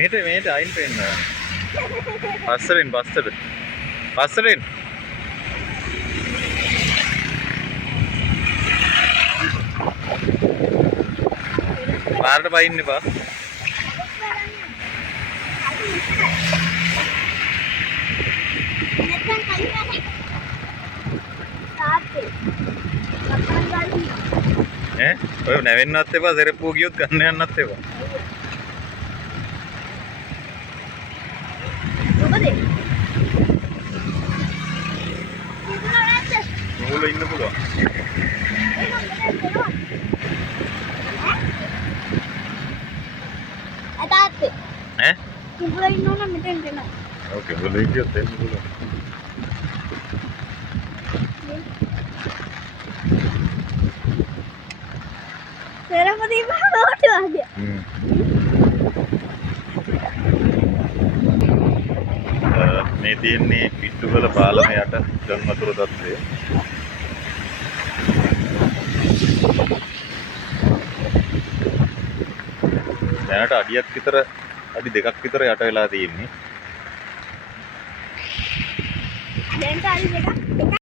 මේට අයින් පෙන්න. පස්සට. පාරට බයින්න එපා. ඔය නැවෙන්නත් එපා, සෙරප්පුව ගියොත් ගන්න යන්නත් එපා. මොකද ඉන්න පුළුවන්. ඈ? කිඹුලා ඉන්නවනම් මෙතෙන්ට එනවා. ඕකේ, මොලේ ගියොත් එන්න පුළුවන්. සරපති බාවට වාදියා. මේ තියෙන්නේ පිට්ටුවල පාලම යට ගල් වතුර තත්ත්වය. දැනට අඩියක් විතර අඩි 2ක් විතර යට වෙලා තියෙන්නේ. දැන් අඩි 2ක්